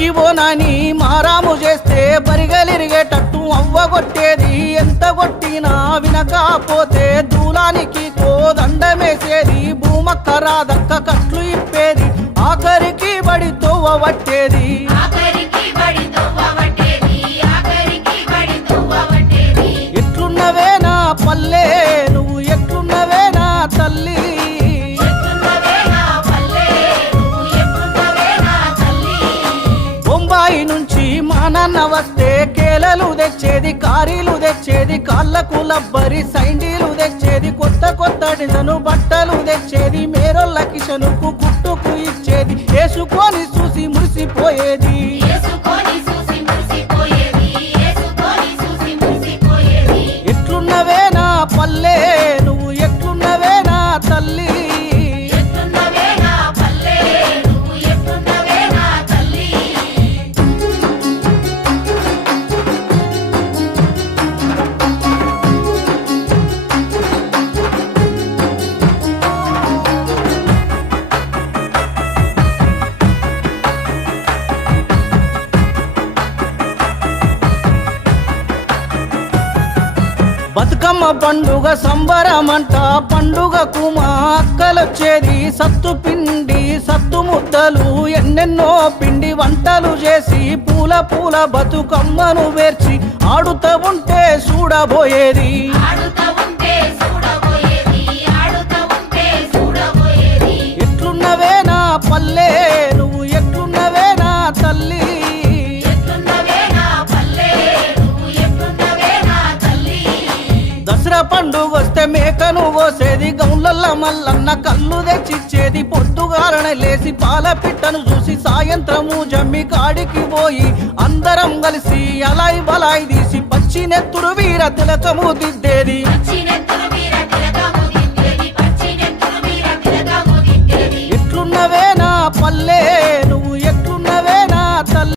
బడికి పోనాని మారాము చేస్తే బరిగలిరిగేటట్టు అవ్వగొట్టేది ఎంత కొట్టినా వినకపోతే దూలానికి కోదండమేసేది భూమక్క రాదక్క కట్లు ఇప్పేది ఆఖరికి బడి తోవబట్టేది ఎట్లున్నవే నా పల్లె నువ్వు ఎట్లున్నవే నా తల్లి బొంబాయి నుంచి మా నాన్న వస్తే కేలలు తెచ్చేది కారీలు తెచ్చేది కాళ్ళకు లబ్బరి సైండీలు తెచ్చేది కొత్త కొత్త డిజను బట్టలు తెచ్చేది మేరోళ్ళ కిషనుకు గుట్టుకు ఇచ్చేది వేసుకొని చూసి మురిసిపోయేది ఎట్లున్నవే నా పల్లె నువ్వు ఎట్లున్నవే నా తల్లి బతుకమ్మ పండుగ సంబరమంట పండుగకు మా అక్కలొచ్చేది సత్తు పిండి సత్తు ముద్దలు ఎన్నెన్నో పిండి వంటలు చేసి పూల పూల బతుకమ్మను వేర్చి ఆడుతూ ఉంటే చూడబోయేది ఎట్లున్నవే నా పల్లె నువ్వు ఎట్లున్నవే నా తల్లి దసరా పండుగ వస్తే మేకను కోసేది గౌన్లల్ల మల్లన్న కళ్ళు తెచ్చిచ్చేది పొద్దుగాలన లేసి పాల పిట్టను చూసి సాయంత్రము జమ్మి కాడికి పోయి అందరం కలిసి అలాయి బలాయి తీసి పచ్చి నెత్తురు వీర తిలకము దిద్దేది